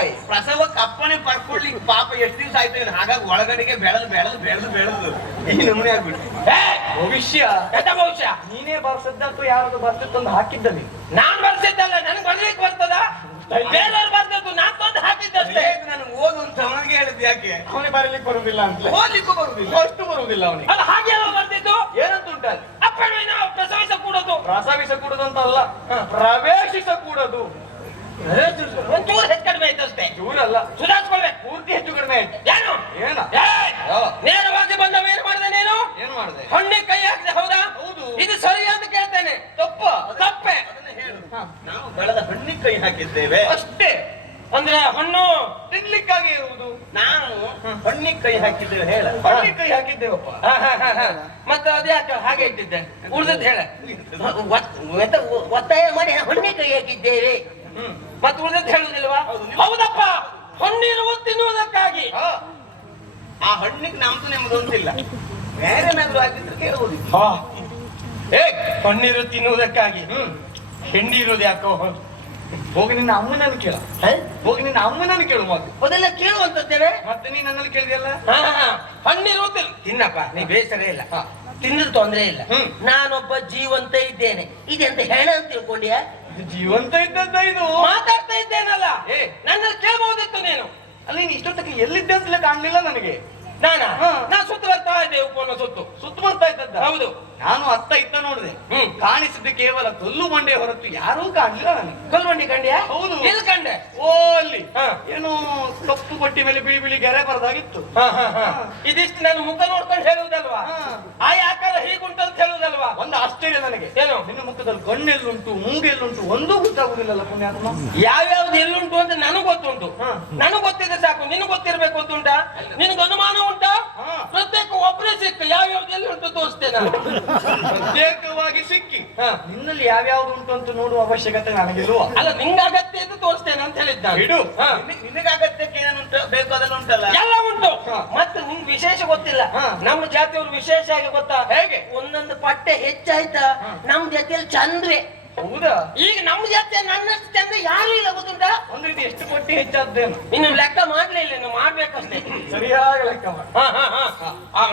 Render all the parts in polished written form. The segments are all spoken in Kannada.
ತಾಯಿ ಪ್ರಸವಕ್ಕೆ ಅಪ್ಪಣೆ ಪಡ್ಕೊಳ್ಳಿಕ್ಕೆ ಪಾಪ ಎಷ್ಟು ದಿವಸ ಆಯ್ತು ಇವ್ನು. ಹಾಗಾಗಿ ಒಳಗಡೆಗೆ ಬೆಳೆದು ಈ ನಮೂನೆ ಆಗ್ಬಿಟ್ಟು ಭವಿಷ್ಯ ಎಂತ ಭವಿಷ್ಯ? ನೀನೇ ಬರ್ಸದ್ದ ಅಥವಾ ಯಾರಾದ್ರು ಬರ್ಸತ್ತೊಂದು ಹಾಕಿದ್ದಲ್ಲಿ ನಾನ್ ಬರ್ಸಿದ್ದಲ್ಲ, ನನಗೆ ಬರ್ಲಿಕ್ಕೆ ಬರ್ತದ? ಬೇರೆಯವ್ರು ಬರ್ದದ್ದು ನಾನ್ ತಂದು ಹಾಕಿದ್ದಷ್ಟೇ. ನಾನು ಓದು ಅಂತ ಅವನಿಗೆ ಹೇಳಿದ್ದು ಯಾಕೆ? ಅವನಿಗೆ ಬರಲಿಕ್ಕೆ ಬರುದಿಲ್ಲ ಅಂತ. ಓದ್ಲಿಕ್ಕೂ ಬರುದಿಲ್ಲ, ಅಷ್ಟು ಬರುದಿಲ್ಲ ಅವನಿಗೆ. ಅದು ಹಾಗೆ ಅಲ್ಲ ಬರ್ದಿದ್ದು. ಏನಂತ ಉಂಟಲ್ಲಿ? ಅಪ್ಪಣ್ಣ ಪ್ರಸವಿಸ ಕೂಡದು. ಪ್ರಸವಿಸ ಕೂಡದು ಅಂತ ಅಲ್ಲ, ಪ್ರವೇಶಿಸ ಕೂಡದು. ಒಂಚೂರು ಹೆಚ್ಚು ಕಡಿಮೆ ಆಯ್ತು ಅಷ್ಟೇ. ಚೂರಲ್ಲ, ಸುಧಾರಿಸ್ಕೊಳ್ಬೇಕು. ಪೂರ್ತಿ ಹೆಚ್ಚು ಕಡಿಮೆ ಆಯ್ತು. ಏನು ಏನ ನೇರವಾಗಿ ಬಂದವ ಏನು ಮಾಡಿದೆ ನೀನು? ಏನ್ ಮಾಡಿದೆ? ಹಣ್ಣೆ ಕೈ ಹಾಕಿದೆ, ಹೌದಾ? ಹೌದು. ಇದು ಸರಿ ಅಂತ ಕೇಳ್ತೇನೆ. ತಪ್ಪ ತಪ್ಪೆ. ಅದನ್ನ ಹೇಳು. ನಾವು ಬೆಳೆದ ಹಣ್ಣಿಗೆ ಕೈ ಹಾಕಿದ್ದೇವೆ ಅಷ್ಟೇ. ಅಂದ್ರೆ ಹಣ್ಣು ತಿನ್ಲಿಕ್ಕಾಗಿ ಇರುವುದು. ನಾವು ಹಣ್ಣಿಗೆ ಕೈ ಹಾಕಿದ್ದೇವೆ ಹೇಳ. ಹಣ್ಣಿಗೆ ಕೈ ಹಾಕಿದ್ದೇವಪ್ಪ. ಮತ್ತೆ ಅದ್ಯಾಕೆ ಹಾಗೆ ಇಟ್ಟಿದ್ದೆ? ಉಳಿದದ್ದು ಹೇಳ. ಒತ್ತಾಯ ಮಾಡಿ ಹೊಣ್ಣೆ ಕೈ ಹಾಕಿದ್ದೇವೆ. ಮತ್ತೆ ಉಳಿದದ್ದು ಹೇಳುದಿಲ್ವಾ? ಹೌದಪ್ಪ, ಹಣ್ಣಿರುವ ತಿನ್ನುವುದಕ್ಕಾಗಿ. ಆ ಹಣ್ಣಿಗೆ ನಮ್ದು ನಿಮ್ದು ಅಂತಿಲ್ಲ, ಬೇರೆನಾದ್ರೂ ಆಗಿದ್ರೆ ಕೇಳುವುದು. ಹಣ್ಣಿರು ತಿನ್ನುವುದಕ್ಕಾಗಿ. ಹೆಣ್ಣಿರುವುದು ಯಾಕೋ? ಹೋಗಿ ನಿನ್ನ ಅಮ್ಮನನ್ನು ಕೇಳ. ಹೋಗಿ ನಿನ್ನ ಅಮ್ಮನನ್ನು ಕೇಳು ಮೊದಲು. ಅದೆಲ್ಲ ಕೇಳುವಂತದ್ದೇವೆ. ಮತ್ತೆ ನೀ ನನ್ನಲ್ಲಿ ಕೇಳಿದೆಯಲ್ಲ. ಹಣ್ಣಿರುವುದು ತಿನ್ನಪ್ಪ, ನೀ ಬೇಸರ ಇಲ್ಲ, ತಿಂದ್ರೆ ತೊಂದ್ರೆ ಇಲ್ಲ. ನಾನೊಬ್ಬ ಜೀವಂತ ಇದ್ದೇನೆ. ಇದೆಂತ ಹೆಣ ಅಂತ ತಿಳ್ಕೊಂಡ್ಯಾ? ಜೀವಂತ ಇದ್ದದ್ದ ಇದು. ಮಾತಾಡ್ತಾ ಇದ್ದೇನಲ್ಲ, ನನ್ನಲ್ಲಿ ಕೇಳಬಹುದಿತ್ತು ನೀನು. ಅಲ್ಲಿ ನೀನು ಇಷ್ಟೊತ್ತಕ್ಕೆ ಎಲ್ಲಿದ್ದೆ ಅಂತಲೇ ಕಾಣ್ಲಿಲ್ಲ ನನಗೆ. ನಾ ಸುತ್ತ ಬರ್ತಾ ಇದ್ದೆ, ಉಪ್ಪನ್ನ ಸುತ್ತು ಬರ್ತಾ ಇದ್ದದ್ದ. ಹೌದು. ನಾನು ಅತ್ತ ಇತ್ತ ನೋಡಿದೆ. ಕಾಣಿಸಿದ್ದು ಕೇವಲ ಕಲ್ಲು ಬಂಡೆ ಹೊರತು ಯಾರೂ ಕಾಣ್ಲಿಲ್ಲ ನನಗೆ. ಕಲ್ವಂಡಿ ಕಂಡ್ಯಾ? ಹೌದು. ಎಲ್ಲಿ ಕಂಡೆ? ಓ ಅಲ್ಲಿ ಏನು ಕಪ್ಪು ಬಟ್ಟಿ ಮೇಲೆ ಬಿಳಿ ಬಿಳಿ ಗೆರೆ ಬರದಾಗಿತ್ತು. ಇದಿಷ್ಟು ನಾನು ಮುಖ ನೋಡ್ಕೊಂಡು ಹೇಳುವುದಲ್ವಾ? ಆ ಆಕಾರ ಹೀಗುಂಟು ಅಂತ ಹೇಳುವುದಲ್ವಾ? ಒಂದು ಆಶ್ಚರ್ಯ ನನಗೆ. ಏನು? ನಿನ್ನ ಮುಖದಲ್ಲಿ ಕಣ್ಣೆಲ್ಲುಂಟು, ಮೂಗೆಲ್ಲುಂಟು ಒಂದೂ ಗೊತ್ತಾಗುದಿಲ್ಲಲ್ಲ ಪುಣ್ಯಾತ್ಮ. ಯಾವ್ಯಾವ್ದು ಎಲ್ಲುಂಟು ಅಂತ ನನಗೆ ಗೊತ್ತುಂಟು. ನನಗೆ ಗೊತ್ತಿದೆ ಸಾಕು, ನಿನಗೆ ಗೊತ್ತಿರ್ಬೇಕು ಅಂತುಂಟಾ? ನಿನಗೆ ಅನುಮಾನ ಉಂಟಾ? ಪ್ರತ್ಯೇಕ ಒಬ್ಬರೇ ಸಿಕ್ಕ ಯಾವ್ಯಾವ್ದು ಎಲ್ಲುಂಟು ತೋರಿಸ್ತೇನೆ. ಪ್ರತ್ಯೇಕವಾಗಿ ಸಿಕ್ಕಿ ನಿನ್ನಲ್ಲಿ ಯಾವ್ಯಾವ್ದು ಉಂಟು ಅಂತ ನೋಡುವ ಅವಶ್ಯಕತೆ ನನಗಿಲ್ವಾ? ಅಲ್ಲ, ನಿಂಗ ಅಗತ್ಯ ಇದು ತೋರಿಸ್ತೇನೆ ಅಂತ ಹೇಳಿದ್ದ. ಬಿಡು. ನಿನಗೆ ಅಗತ್ಯಕ್ಕೆ ಏನುಂಟು ಬೇಕು ಅದನ್ನು ಉಂಟಲ್ಲ, ಎಲ್ಲ ಉಂಟು. ಮತ್ತೆ ನಿಂಗೆ ವಿಶೇಷ ಗೊತ್ತಿಲ್ಲ. ನಮ್ಮ ಜಾತಿಯವ್ರು ವಿಶೇಷ ಆಗಿ ಗೊತ್ತಾ? ಹೇಗೆ? ಒಂದೊಂದು ಪಟ್ಟೆ ಹೆಚ್ಚಾಯ್ತಾ ನಮ್ ಜೊತೆಯಲ್ಲಿ ಚಂದ್ರೆ. ಹೌದಾ? ಈಗ ನಮ್ಮ ಜಾತಿ ನನ್ನಷ್ಟು ಚಂದ್ರ ಯಾರು ಇಲ್ಲ, ಗೊತ್ತುಂಟಾ? ಒಂದು ರೀತಿ ಎಷ್ಟು ಪಟ್ಟಿ ಹೆಚ್ಚಾದ್ದೇನು ಇನ್ನು ಲೆಕ್ಕ ಮಾಡ್ಲಿಲ್ಲ, ಇನ್ನು ಮಾಡ್ಬೇಕಷ್ಟೇ. ಸರಿಯಾಗಿ ಲೆಕ್ಕ ಮಾಡಿ.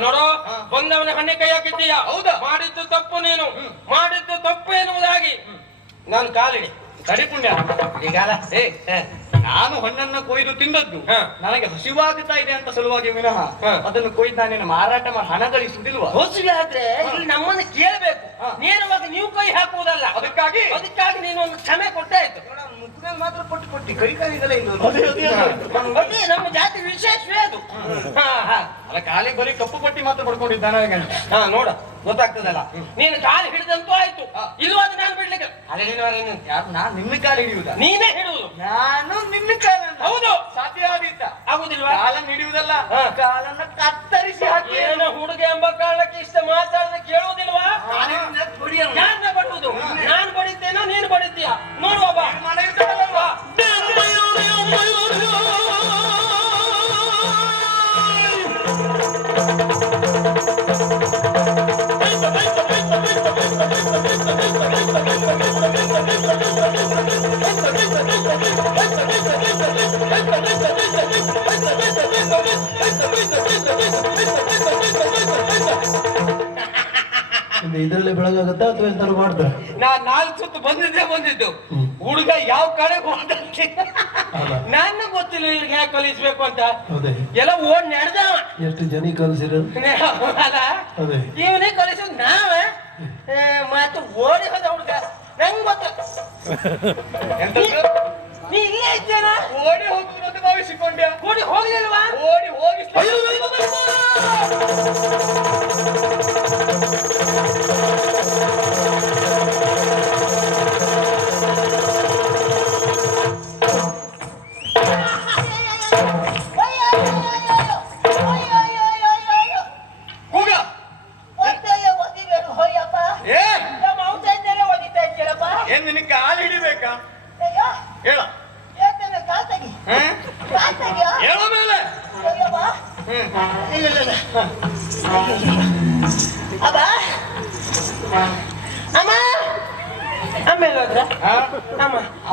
ನೋಡು, ಬಂದವನ ಹಣ್ಣೆ ಕೈ ಹಾಕಿದ್ದೀಯಾ? ಹೌದಾ? ಮಾಡಿದ್ದು ತಪ್ಪು, ನೀನು ಮಾಡಿದ್ದು ತಪ್ಪು ಎನ್ನುವುದಾಗಿ ನಾನು ಕಾಲಿಡಿ. ಸರಿ ಪುಣ್ಯ. ಈಗ ನಾನು ಹಣ್ಣನ್ನ ಕೊಯ್ದು ತಿಂದದ್ದು ನನಗೆ ಹಸಿವಾಗುತ್ತಾ ಇದೆ ಅಂತ ಸಲುವಾಗಿ ವಿನಃ ಅದನ್ನು ಕೊಯ್ದು ನಾನೇನು ಮಾರಾಟ ಮಾಡಿ ಹಣ ಗಳಿಸುವುದಿಲ್ವಾ? ಹೊಸಿಗೆ ಆದ್ರೆ ಇಲ್ಲಿ ನಮ್ಮನ್ನು ಕೇಳಬೇಕು, ನೇರವಾಗಿ ನೀವು ಕೈ ಹಾಕುವುದಲ್ಲ. ಅದಕ್ಕಾಗಿ ನೀನು ಒಂದು ಕ್ಷಮೆ ಕೊಟ್ಟಾಯ್ತು. ಮುಖದಲ್ಲಿ ಮಾತ್ರ ಪಟ್ಟಿ ಕೈ ಕಾಲಿಗೆಲ್ಲ ಇಲ್ಲ. ಅದೇ ನಮ್ಮ ಜಾತಿ ವಿಶೇಷವೇ ಅದು. ಅಲ್ಲ, ಖಾಲಿ ಬರೀ ಕಪ್ಪು ಪಟ್ಟಿ ಮಾತ್ರ ಪಡ್ಕೊಂಡಿದ್ದಾನೆ. ನೋಡ, ಗೊತ್ತಾಗ್ತದಲ್ಲ. ನೀನು ಕಾಲು ಹಿಡಿದಂತೂ ಆಯ್ತು, ಇಲ್ವಾದ ನಾನು ಬಿಡ್ಲಿಕ್ಕೆ. ಯಾರು? ನಾನು ನಿನ್ನ ಕಾಲು ಹಿಡಿಯುವುದ? ನೀನೇ ಹಿಡುವುದು. ನಾನು ನಿನ್ನ ಕಾಲನ್ನು. ಹೌದು. ಸಾಧ್ಯ ಆದಿತ್ತ ಆಗುದಿಲ್ವಾ? ಕಾಲನ್ನು ಹಿಡಿಯುವುದಲ್ಲ, ಕಾಲನ್ನ ಕತ್ತರಿಸಿ ಹಾಕಿ. ಏನು ಹುಡುಗ ಎಂಬ ಕಾರಣಕ್ಕೆ ಇಷ್ಟ ಮಾತಾಡದೆ ಕೇಳುವುದಿಲ್ವಾ? ಯಾರನ್ನ ಬಡುವುದು? ನಾನು ಬಡಿತೇನೋ ನೀನು ಬಡಿತೀಯ? ನೋಡುವ ಬಾ. ಇದರಲ್ಲಿ ಬೆಳಗಾಗತ್ತಾ ಅಥವಾ ಎಂತಾರು ಮಾಡ್ತಾರೆ? ನಾನ್ 4 ಸುತ್ತು ಬಂದಿದ್ದು. ಹುಡುಗ ಯಾವ ಕಡೆ ಹೋದಂತೆ ನನ್ನ ಗೊತ್ತಿಲ್ಲ, ಇವ್ರಿಗೆ ಯಾಕೆ ಕಲಿಸ್ಬೇಕು ಅಂತ. ಎಲ್ಲ ಓಡ್ ನಡೆದವ. ಎಷ್ಟು ಜನ ಕಲಿಸಿರ? ಅಲ್ಲ, ಅದೇ ಇವನೇ ಕಲಿಸೋದು ನಾವ. ಮತ್ತೆ ಓಡಿ ಹೋದ ಹುಡುಗ ನಂಗ್ ಗೊತ್ತ. ನೀ ಇಲ್ಲೇ ಇದ್ದೇನ? ಓಡಿ ಹೋಗುದು ಅಂತ ಭಾವಿಸಿಕೊಂಡ್ಯಾ? ಓಡಿ ಹೋಗ್ಲಿಲ್ವಾ? ಓಡಿ ಹೋಗಿ ಏನ್ ನಿನಗೆ ಕಾಲು ಹಿಡಿಬೇಕಾ? ಹೇಳ ಹೇಳೋ ಮೇಲೆ ಆಮೇಲೆ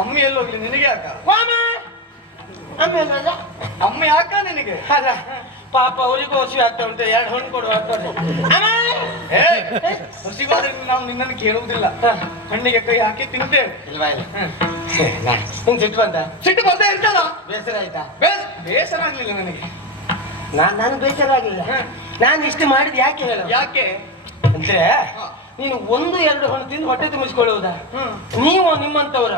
ಅಮ್ಮ ಎಲ್ಲಿ ಹೋಗ್ಲಿ ನಿನಗೆ ಯಾಕ? ಆಮೇಲೆ ಅಲ್ಲ ಅಮ್ಮ ಯಾಕ ನಿನಗೆ ಅಲ್ಲ ಪಾಪ ಅವರಿಗೂ ಹಸಿವು ಆಗ್ತಾ ಉಂಟು 2 ಹಣ್ಣು ಕೊಡುವ ಏ ಹಸಿವಾದ್ರೆ ನಾವು ನಿನ್ನನ್ನು ಕೇಳುವುದಿಲ್ಲ ಹಣ್ಣಿಗೆ ಕೈ ಹಾಕಿ ತಿಂತೇವೆ ಇಲ್ವಾ ಇಲ್ಲ ನಿಂಗೆ ಸಿಟ್ಟು ಬಂತ ಸಿಟ್ಟು ಬಂದೇ ಇರ್ತದ ಬೇಸರ ಆಯ್ತಾ ಬೇಸರ ಆಗ್ಲಿಲ್ಲ ನನಗೆ ನಾನು ಬೇಸರ ಆಗ್ಲಿಲ್ಲ ನಾನು ಇಷ್ಟು ಮಾಡಿದ್ ಯಾಕೆ ಹೇಳ ಯಾಕೆ ಅಂದ್ರೆ ನೀನು 1-2 ಹಣ್ಣು ತಿಂದು ಹೊಟ್ಟೆ ತುಂಬಿಸ್ಕೊಳ್ಳುವುದಾ ನೀವು ನಿಮ್ಮಂತವ್ರ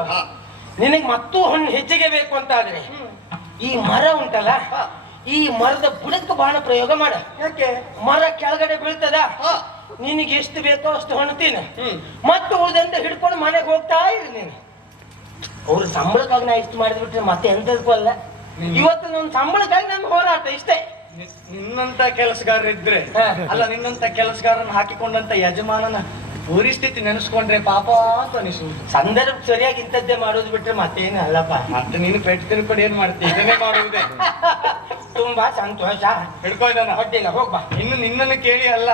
ನಿನಗೆ ಮತ್ತೂ ಹಣ್ಣು ಹೆಚ್ಚಿಗೆ ಬೇಕು ಅಂತ ಆದ್ರೆ ಈ ಮರ ಉಂಟಲ್ಲ ಈ ಮರದ ಬುಡಕ್ಕೆ ಬಾಣ ಪ್ರಯೋಗ ಮಾಡ. ಯಾಕೆ ಮರ ಕೆಳಗಡೆ ಬೀಳ್ತದ ನಿನಗೆ ಎಷ್ಟು ಬೇಕೋ ಅಷ್ಟು ಹಣ್ಣು ತಿನ್ನು ಮತ್ತೆ ಉಳಿದಂತ ಹಿಡ್ಕೊಂಡು ಮನೆಗೆ ಹೋಗ್ತಾ ಇರು ನೀನು. ಅವ್ರ ಸಂಬಳಕ್ಕಾಗಿ ನಾ ಇಷ್ಟು ಮಾಡಿದ್ಬಿಟ್ರೆ ಮತ್ತೆ ಎಂತದಕ್ಕೂ ಅಲ್ಲ. ಇವತ್ತು ನನ್ನ ಸಂಬಳಕ್ಕಾಗಿ ನನ್ನ ಹೋರಾಟ ಇಷ್ಟೇ. ನಿನ್ನಂತ ಕೆಲಸಗಾರ ಇದ್ರೆ ಅಲ್ಲ ನಿನ್ನಂತ ಕೆಲಸಗಾರನ ಹಾಕಿಕೊಂಡಂತ ಯಜಮಾನನ ಪರಿಸ್ಥಿತಿ ನೆನೆಸ್ಕೊಂಡ್ರೆ ಪಾಪ ಅಂತ ಅನಿಸುವುದು. ಸಂದರ್ಭ ಸರಿಯಾಗಿ ಇಂಥದ್ದೇ ಮಾಡೋದು ಬಿಟ್ರೆ ಮತ್ತೇನು ಅಲ್ಲಪ್ಪ. ಮತ್ತೆ ನೀನು ಪೆಟ್ಟು ತಿರುಪಡಿ ಏನ್ ಮಾಡ್ತೀಯ ಇದನ್ನೇ ಮಾಡುವುದೇ. ತುಂಬಾ ಸಂತೋಷ. ಹಿಡ್ಕೋ ಇದನ್ನ ಹೊಟ್ಟಿಲ್ಲ ಹೋಗ್ಬಾ. ಇನ್ನು ನಿನ್ನನ್ನು ಕೇಳಿ ಅಲ್ಲ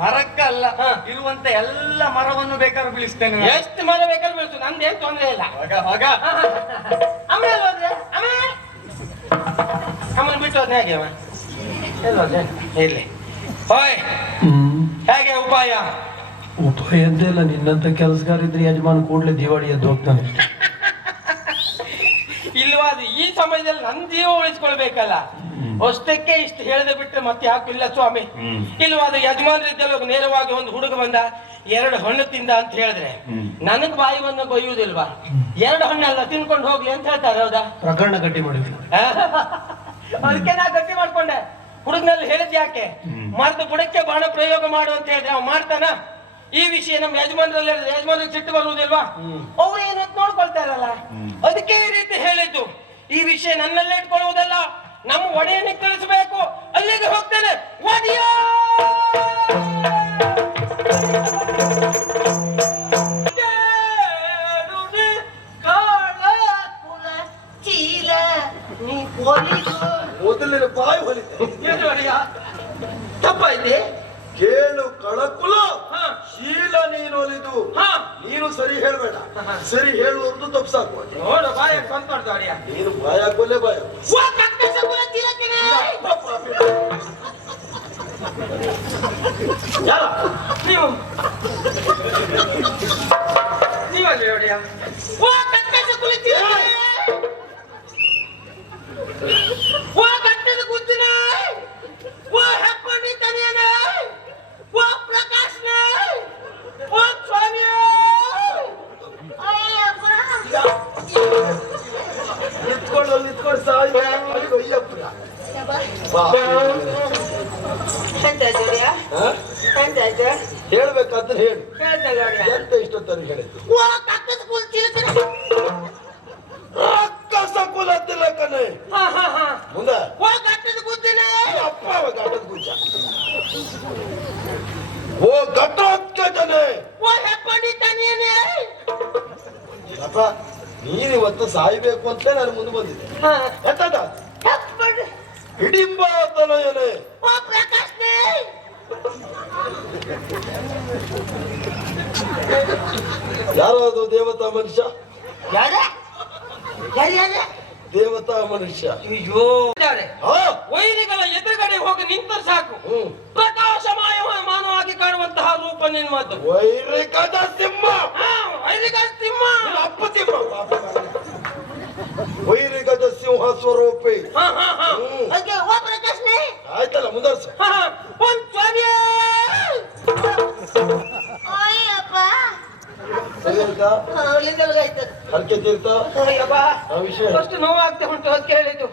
ಮರಕ್ಕ ಅಲ್ಲ ಇರುವಂತ ಎಲ್ಲ ಮರವನ್ನು ಬೇಕಾದ್ರೂ ಬೀಳಿಸ್ತೇನೆ. ಎಷ್ಟು ಮರ ಬೇಕಾದ್ರೂ ಬೀಳ್ತು ನಂದೇನ್ ತೊಂದ್ರೆ ಇಲ್ಲ. ಹೋಗ ಆಮೇಲೆ ಹೋದ್ರೆ ಅಮ್ಮನ್ ಬಿಟ್ಟು ಹೋದ್ನ ಹೇಗೆ ಇರ್ಲಿ ಹೋಯ್ ಹೇಗೆ ಉಪಾಯ ಉಪಾಯ ಎಂತ ಇಲ್ಲ, ನಿನ್ನಂತ ಕೆಲಸಗಾರ ಇದ್ರೆ ಯಜಮಾನ ಕೂಡ್ಲೆ ದಿವಾಳಿ ಎದ್ದು ಹೋಗ್ತಾನೆ. ಇಲ್ವಾದ ಈ ಸಮಯದಲ್ಲಿ ನನ್ ಜೀವ ಉಳಿಸ್ಕೊಳ್ಬೇಕಲ್ಲ ಅಷ್ಟಕ್ಕೆ ಇಷ್ಟು ಹೇಳದೆ ಬಿಟ್ರೆ ಮತ್ತೆ ಯಾಕಿಲ್ಲ ಸ್ವಾಮಿ. ಇಲ್ವಾದ ಯಜಮಾನರಿದ್ದಲ್ಲ ನೇರವಾಗಿ ಒಂದು ಹುಡುಗ ಬಂದ 2 ಹಣ್ಣು ತಿಂದ ಅಂತ ಹೇಳಿದ್ರೆ ನನಗ್ ಬಾಯಿ ಬಂದ ಕೊಯ್ಯುವುದಿಲ್ವಾ? 2 ಹಣ್ಣಲ್ಲ ತಿನ್ಕೊಂಡು ಹೋಗ್ಲಿ ಅಂತ ಹೇಳ್ತಾರೆ. ಹೌದಾ? ಪ್ರಕರಣ ಗಟ್ಟಿ ಮಾಡಿದ್ರು. ಅದಕ್ಕೆ ನಾ ಗಟ್ಟಿ ಮಾಡ್ಕೊಂಡೆ. ಹುಡುಗನಲ್ಲಿ ಹೇಳಿದ್ ಯಾಕೆ ಮರದ ಬುಡಕ್ಕೆ ಬಾಣ ಪ್ರಯೋಗ ಮಾಡು ಅಂತ ಹೇಳಿದ್ರೆ ಅವ್ ಮಾಡ್ತಾನ? ಈ ವಿಷಯ ನಮ್ಮ ಯಜಮಾನರಲ್ಲಿ ಹೇಳಿದ್ರೆ ಯಜಮಾನಿಗೆ ಸಿಟ್ಟು ಬರುವುದಿಲ್ವಾ? ಅವ್ರು ಏನಂತ ನೋಡ್ಕೊಳ್ತಾರಲ್ಲ ಅದಕ್ಕೆ ಈ ರೀತಿ ಹೇಳಿದ್ದು. ಈ ವಿಷಯ ನನ್ನಲ್ಲೇ ಇಟ್ಕೊಳ್ಳುವುದಲ್ಲ, ನಮ್ಮ ಒಡೆಯನಿಗೆ ತಿಳಿಸಬೇಕು. ಅಲ್ಲಿಗೆ ಹೋಗ್ತೇನೆ. ಒಡೆಯ ಮೊದಲಿನ ಬಾಯಿ ಹೊಲಿತೆ ತಪ್ಪಾಯ್ತಿ ಕೇಳು ಕಳಕುಲ ಶೀಲ ನೀನು ಒಲಿದು ನೀನು ಸರಿ ಹೇಳ್ಬೇಡ, ಸರಿ ಹೇಳುವುದು ತಪ್ಪು ಸಾಕು. ನೋಡು ಬಾಯ ಕೊಂತ ನೀನು ಬಾಯ ಕೊಲೆ ಬಾಯ ನೀವು ನೀವಲ್ಲಿ ಹೊಡೆಯ ನಿತ್ಕೊಂಡು ಸಾಯಿ ಹೇಳ್ಬೇಕಾದ್ರೆ ಹೇಳು. ಎಂತ ಇಷ್ಟೊತ್ತರು ಹೇಳಿದ್ದು ರಕ್ಕಸ ಕುಲ ತಿಲಕನೆ ಮುಂದೆ ಅಪ್ಪ ಘಟದ ಗುಜ್ಜ ಓ ಘಟೋತ್ಕಜನೆ ಅಪ್ಪ ನೀನಿವತ್ತು ಸಾಯ್ಬೇಕು ಅಂತ ನಾನು ಮುಂದೆ ಬಂದಿದ್ದೆ. ಎಂತದ ಹಿಡಿಂಬಾತನಯನೆ ಯಾರೋ ಅದು ದೇವತಾ ಮನುಷ್ಯ, ದೇವತಾ ಮನುಷ್ಯ. ಅಯ್ಯೋ ವೈರಿಗಳ ಎದುರುಗಡೆ ಹೋಗಿ ನಿಂತ ಸಾಕು ಪ್ರಕಾಶಮಾನವಾಗಿ ಕಾಣುವಂತಹ ರೂಪ ನಿನ್ಮದ್ದು. ವೈರಿಕದ ಸಿಂಹ, ವೈರಿಗಳ ಸಿಂಹ, ಅಪ್ಪ ಸಿಂಹ, ವೈರಿಕದ ಸಿಂಹ ಸ್ವರೂಪಿ. ಆಯ್ತಲ್ಲ ಮುಂದರ್ಸ. ಹರಕೆ ತೀರ್ಥ ಆ ವಿಷಯ ಅಷ್ಟು ನೋವಾಗ್ತಾ ಉಂಟು ಅದಕ್ಕೆ ಹೇಳಿದ್ದು.